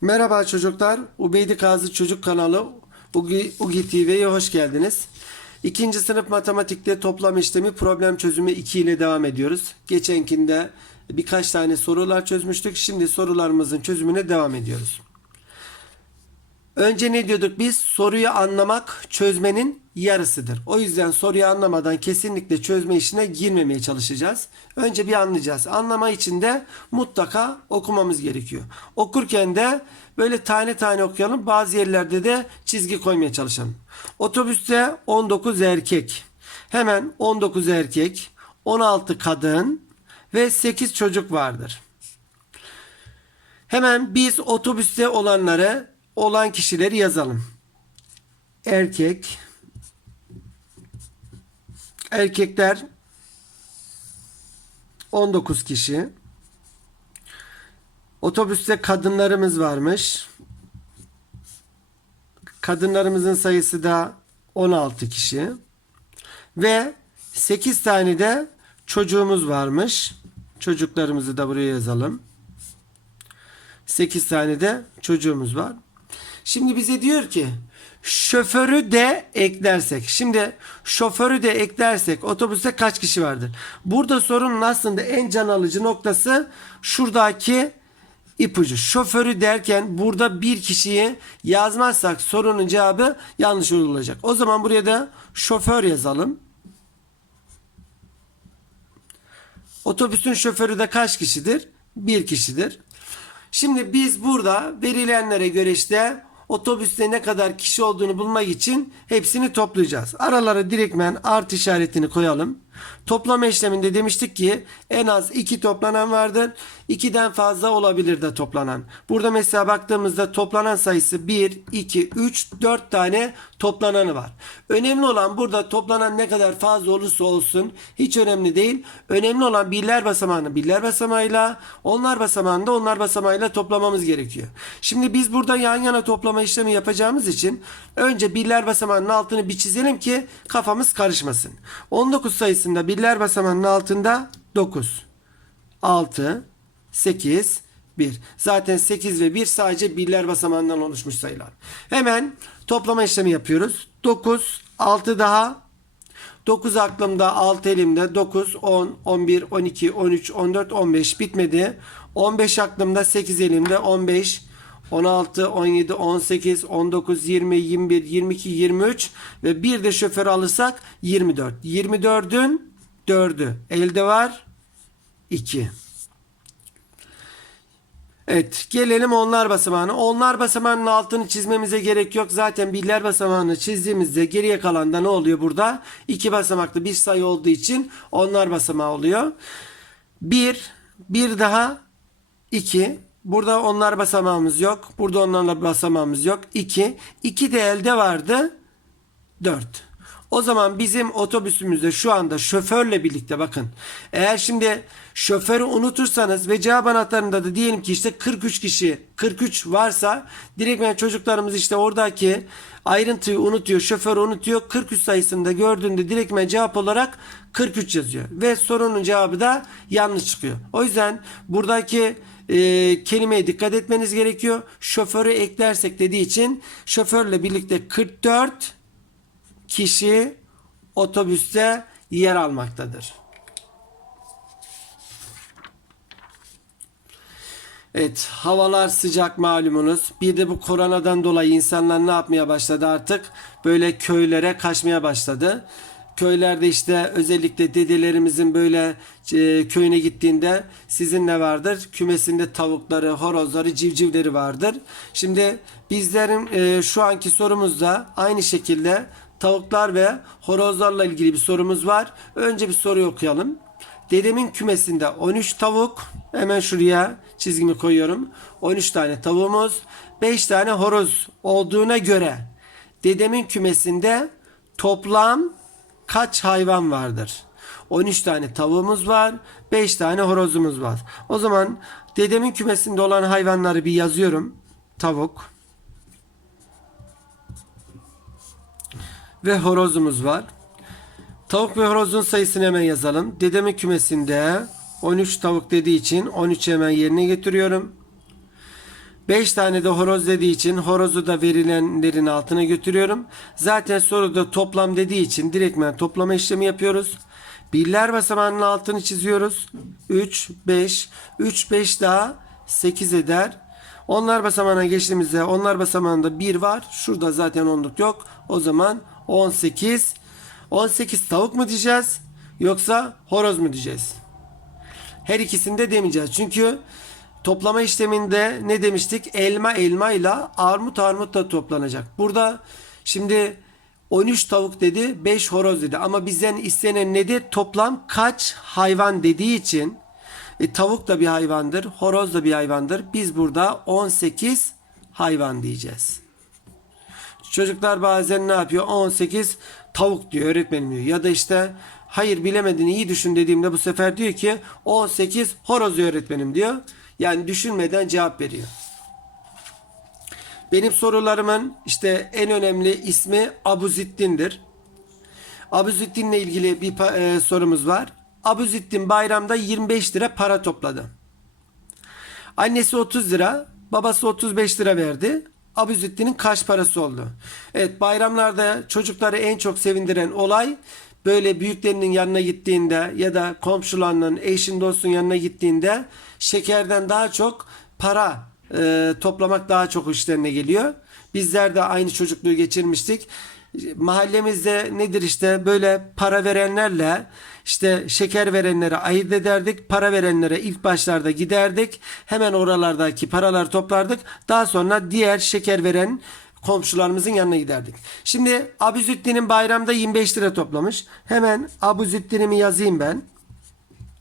Merhaba çocuklar. Ubeydi Kazı Çocuk kanalı Ugi, Ugi TV'ye hoş geldiniz. İkinci sınıf matematikte toplam işlemi problem çözümü 2 ile devam ediyoruz. Geçenkinde birkaç tane sorular çözmüştük. Şimdi sorularımızın çözümüne devam ediyoruz. Önce ne diyorduk biz? Soruyu anlamak çözmenin yarısıdır. O yüzden soruyu anlamadan kesinlikle çözme işine girmemeye çalışacağız. Önce bir anlayacağız. Anlama için de mutlaka okumamız gerekiyor. Okurken de böyle tane tane okuyalım. Bazı yerlerde de çizgi koymaya çalışalım. Otobüste 19 erkek. Hemen 19 erkek, 16 kadın ve 8 çocuk vardır. Hemen biz otobüste olanları olan kişileri yazalım. Erkek erkekler 19 kişi. Otobüste kadınlarımız varmış. Kadınlarımızın sayısı da 16 kişi. Ve 8 tane de çocuğumuz varmış. Çocuklarımızı da buraya yazalım. 8 tane de çocuğumuz var. Şimdi bize diyor ki şoförü de eklersek. Şimdi şoförü de eklersek otobüste kaç kişi vardır? Burada sorunun aslında en can alıcı noktası şuradaki ipucu. Şoförü derken burada bir kişiyi yazmazsak sorunun cevabı yanlış olacak. O zaman buraya da şoför yazalım. Otobüsün şoförü de kaç kişidir? Bir kişidir. Şimdi biz burada verilenlere göre işte otobüste ne kadar kişi olduğunu bulmak için hepsini toplayacağız. Aralara direktmen artı işaretini koyalım. Toplama işleminde demiştik ki en az 2 toplanan vardır. 2'den fazla olabilir de toplanan. Burada mesela baktığımızda toplanan sayısı 1, 2, 3, 4 tane toplananı var. Önemli olan burada toplanan ne kadar fazla olursa olsun hiç önemli değil. Önemli olan birler basamağını birler basamağıyla, onlar basamağını da onlar basamağıyla toplamamız gerekiyor. Şimdi biz burada yan yana toplama işlemi yapacağımız için önce birler basamağının altını bir çizelim ki kafamız karışmasın. 19 sayısında birler basamağının altında 9, 6, 8, 1. Zaten 8 ve 1 sadece birler basamağından oluşmuş sayılar. Hemen toplama işlemi yapıyoruz. 9, 6 daha 9 aklımda 6 elimde 9, 10, 11, 12, 13, 14, 15 bitmedi. 15 aklımda 8 elimde 15, 16, 17, 18, 19, 20, 21, 22, 23 ve bir de şoför alırsak 24. 24'ün 4'ü elde var 2. Evet gelelim onlar basamağına. Onlar basamağının altını çizmemize gerek yok. Zaten birler basamağını çizdiğimizde geriye kalan da ne oluyor burada? İki basamaklı bir sayı olduğu için onlar basamağı oluyor. Bir, bir daha iki. Burada onlar basamağımız yok. Burada onlarla basamağımız yok. İki. İki de elde vardı. Dört. O zaman bizim otobüsümüzde şu anda şoförle birlikte bakın. Eğer şimdi şoförü unutursanız ve cevap anahtarında da diyelim ki işte 43 kişi 43 varsa direktmen çocuklarımız işte oradaki ayrıntıyı unutuyor. Şoförü unutuyor. 43 sayısında gördüğünde direktmen cevap olarak 43 yazıyor. Ve sorunun cevabı da yanlış çıkıyor. O yüzden buradaki e, kelimeye dikkat etmeniz gerekiyor. Şoförü eklersek dediği için şoförle birlikte 44 kişi otobüste yer almaktadır. Evet, havalar sıcak malumunuz. Bir de bu koronadan dolayı insanlar ne yapmaya başladı artık? Böyle köylere kaçmaya başladı. Köylerde işte özellikle dedelerimizin böyle e, köyüne gittiğinde sizin ne vardır? Kümesinde tavukları, horozları, civcivleri vardır. Şimdi bizlerin e, şu anki sorumuzda aynı şekilde tavuklar ve horozlarla ilgili bir sorumuz var. Önce bir soruyu okuyalım. Dedemin kümesinde 13 tavuk. Hemen şuraya çizgimi koyuyorum. 13 tane tavuğumuz, 5 tane horoz olduğuna göre dedemin kümesinde toplam kaç hayvan vardır? 13 tane tavuğumuz var, 5 tane horozumuz var. O zaman dedemin kümesinde olan hayvanları bir yazıyorum. Tavuk, ve horozumuz var. Tavuk ve horozun sayısını hemen yazalım. Dedemin kümesinde 13 tavuk dediği için 13 hemen yerine getiriyorum. 5 tane de horoz dediği için horozu da verilenlerin altına götürüyorum. Zaten soruda toplam dediği için direktmen toplama işlemi yapıyoruz. Birler basamağının altını çiziyoruz. 3, 5, 3, 5 daha 8 eder. Onlar basamağına geçtiğimizde onlar basamağında 1 var. Şurada zaten onluk yok. O zaman 18. 18 tavuk mu diyeceğiz? Yoksa horoz mu diyeceğiz? Her ikisini de demeyeceğiz. Çünkü toplama işleminde ne demiştik? Elma elma ile armut armutla toplanacak. Burada şimdi 13 tavuk dedi, 5 horoz dedi. Ama bizden istenen nedir? Toplam kaç hayvan dediği için e, tavuk da bir hayvandır, horoz da bir hayvandır. Biz burada 18 hayvan diyeceğiz. Çocuklar bazen ne yapıyor? 18 tavuk diyor öğretmenim diyor. Ya da işte hayır bilemedin iyi düşün dediğimde bu sefer diyor ki 18 horoz öğretmenim diyor. Yani düşünmeden cevap veriyor. Benim sorularımın işte en önemli ismi Abuzittin'dir. Abuzittin'le ilgili bir e, sorumuz var. Abuzittin bayramda 25 lira para topladı. Annesi 30 lira, babası 35 lira verdi. Abuzittin'in kaç parası oldu? Evet bayramlarda çocukları en çok sevindiren olay böyle büyüklerinin yanına gittiğinde ya da komşularının, eşin dostun yanına gittiğinde şekerden daha çok para e, toplamak daha çok işlerine geliyor. Bizler de aynı çocukluğu geçirmiştik. Mahallemizde nedir işte böyle para verenlerle işte şeker verenlere ayırt ederdik. Para verenlere ilk başlarda giderdik. Hemen oralardaki paraları toplardık. Daha sonra diğer şeker veren komşularımızın yanına giderdik. Şimdi Abuzüddin'in bayramda 25 lira toplamış. Hemen Abuzüddin'imi yazayım ben.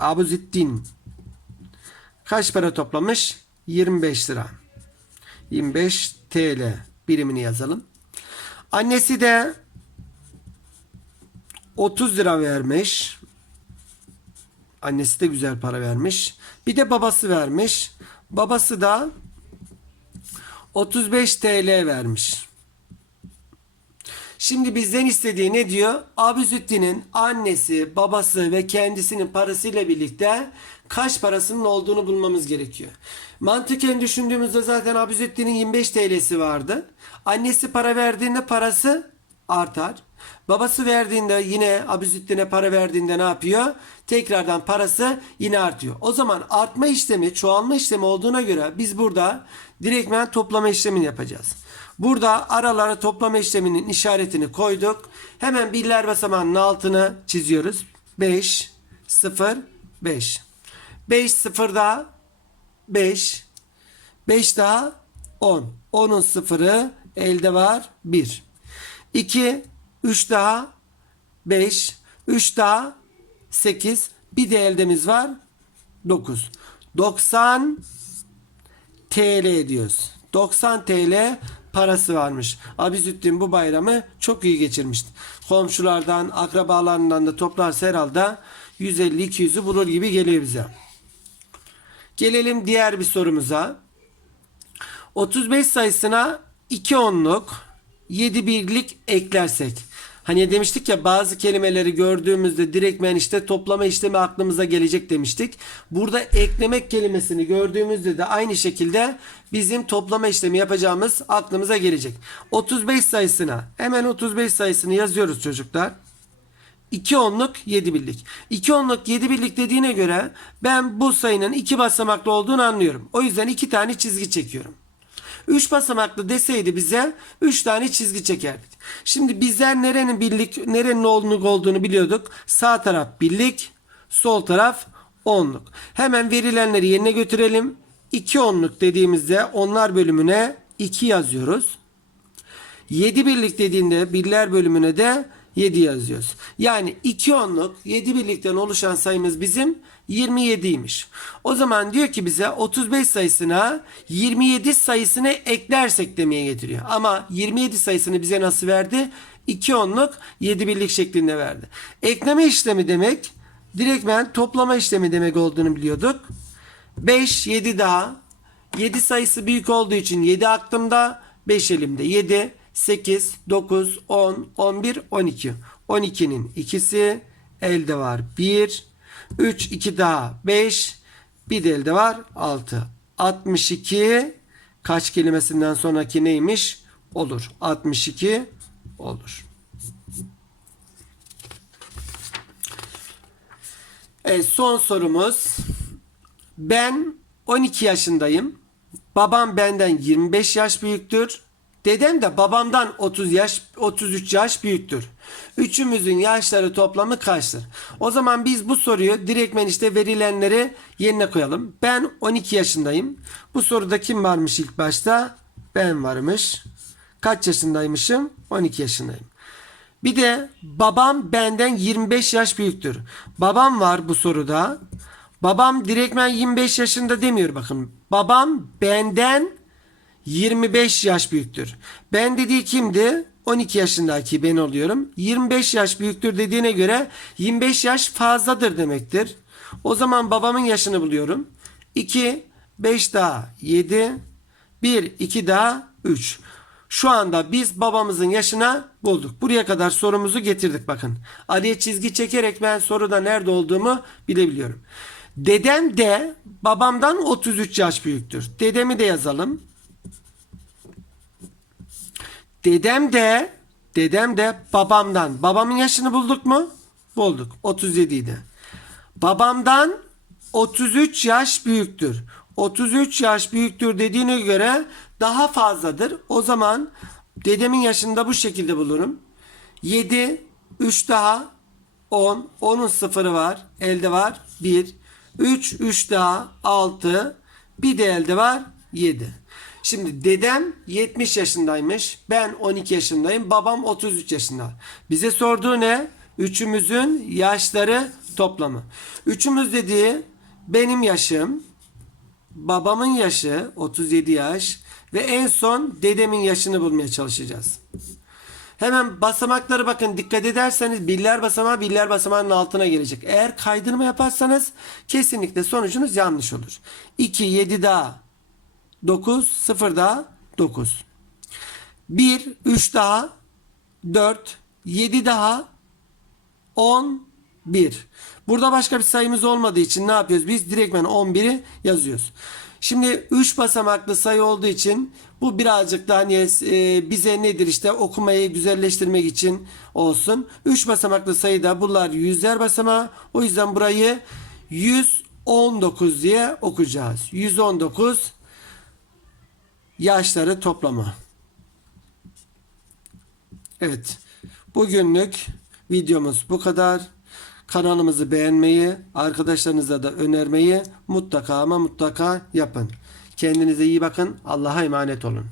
Abuzüddin kaç para toplamış? 25 lira. 25 TL birimini yazalım. Annesi de 30 lira vermiş. Annesi de güzel para vermiş. Bir de babası vermiş. Babası da 35 TL vermiş. Şimdi bizden istediği ne diyor? Abizüddin'in annesi, babası ve kendisinin parasıyla birlikte kaç parasının olduğunu bulmamız gerekiyor. Mantıken düşündüğümüzde zaten Abizüddin'in 25 TL'si vardı. Annesi para verdiğinde parası artar. Babası verdiğinde yine Abizüddin'e para verdiğinde ne yapıyor? Tekrardan parası yine artıyor. O zaman artma işlemi, çoğalma işlemi olduğuna göre biz burada direktmen toplama işlemini yapacağız. Burada aralara toplama işleminin işaretini koyduk. Hemen birler basamağının altını çiziyoruz. 5, 0, 5. 5 0 daha 5. 5 daha 10. 10'un sıfırı elde var 1. 2, 3 daha 5, 3 daha 8. Bir de eldemiz var 9. 90 TL diyoruz. 90 TL parası varmış. Abizüddin bu bayramı çok iyi geçirmişti. Komşulardan, akrabalarından da toplarsa herhalde 150-200'ü bulur gibi geliyor bize. Gelelim diğer bir sorumuza. 35 sayısına 2 onluk 7 birlik eklersek. Hani demiştik ya bazı kelimeleri gördüğümüzde direktmen işte toplama işlemi aklımıza gelecek demiştik. Burada eklemek kelimesini gördüğümüzde de aynı şekilde bizim toplama işlemi yapacağımız aklımıza gelecek. 35 sayısına hemen 35 sayısını yazıyoruz çocuklar. 2 onluk 7 birlik. 2 onluk 7 birlik dediğine göre ben bu sayının 2 basamaklı olduğunu anlıyorum. O yüzden 2 tane çizgi çekiyorum. 3 basamaklı deseydi bize 3 tane çizgi çekerdik. Şimdi bizler nerenin birlik, nerenin onluk olduğunu biliyorduk. Sağ taraf birlik, sol taraf onluk. Hemen verilenleri yerine götürelim. 2 onluk dediğimizde onlar bölümüne 2 yazıyoruz. 7 birlik dediğinde birler bölümüne de 7 yazıyoruz. Yani 2 onluk 7 birlikten oluşan sayımız bizim 27'ymiş. O zaman diyor ki bize 35 sayısına 27 sayısını eklersek demeye getiriyor. Ama 27 sayısını bize nasıl verdi? 2 onluk 7 birlik şeklinde verdi. Ekleme işlemi demek direktmen toplama işlemi demek olduğunu biliyorduk. 5 7 daha 7 sayısı büyük olduğu için 7 aklımda 5 elimde 7 8 9 10 11 12 12'nin ikisi elde var 1 3 2 daha 5 bir de elde var 6 62 kaç kelimesinden sonraki neymiş? Olur. 62 olur. Evet, son sorumuz. Ben 12 yaşındayım. Babam benden 25 yaş büyüktür. Dedem de babamdan 30 yaş 33 yaş büyüktür. Üçümüzün yaşları toplamı kaçtır? O zaman biz bu soruyu direktmen işte verilenleri yerine koyalım. Ben 12 yaşındayım. Bu soruda kim varmış ilk başta? Ben varmış. Kaç yaşındaymışım? 12 yaşındayım. Bir de babam benden 25 yaş büyüktür. Babam var bu soruda. Babam direktmen 25 yaşında demiyor bakın. Babam benden 25 yaş büyüktür. Ben dediği kimdi? 12 yaşındaki ben oluyorum. 25 yaş büyüktür dediğine göre 25 yaş fazladır demektir. O zaman babamın yaşını buluyorum. 2, 5 daha 7, 1, 2 daha 3. Şu anda biz babamızın yaşına bulduk. Buraya kadar sorumuzu getirdik bakın. Araya çizgi çekerek ben soruda nerede olduğumu bilebiliyorum. Dedem de babamdan 33 yaş büyüktür. Dedemi de yazalım. Dedem de dedem de babamdan. Babamın yaşını bulduk mu? Bulduk. 37 idi. Babamdan 33 yaş büyüktür. 33 yaş büyüktür dediğine göre daha fazladır. O zaman dedemin yaşını da bu şekilde bulurum. 7, 3 daha 10. 10'un sıfırı var. Elde var. 1. 3, 3 daha 6. Bir de elde var. 7. Şimdi dedem 70 yaşındaymış. Ben 12 yaşındayım. Babam 33 yaşında. Bize sorduğu ne? Üçümüzün yaşları toplamı. Üçümüz dediği benim yaşım, babamın yaşı 37 yaş ve en son dedemin yaşını bulmaya çalışacağız. Hemen basamakları bakın dikkat ederseniz biller basamağı biller basamağının altına gelecek. Eğer kaydırma yaparsanız kesinlikle sonucunuz yanlış olur. 2, 7 daha 9, 0 daha 9. 1, 3 daha 4, 7 daha 11. Burada başka bir sayımız olmadığı için ne yapıyoruz? Biz direktmen 11'i yazıyoruz. Şimdi 3 basamaklı sayı olduğu için bu birazcık daha hani, e, bize nedir işte okumayı güzelleştirmek için olsun. 3 basamaklı sayıda bunlar yüzler basamağı. O yüzden burayı 119 diye okuyacağız. 119 yaşları toplamı. Evet. Bugünlük videomuz bu kadar. Kanalımızı beğenmeyi, arkadaşlarınıza da önermeyi mutlaka ama mutlaka yapın. Kendinize iyi bakın. Allah'a emanet olun.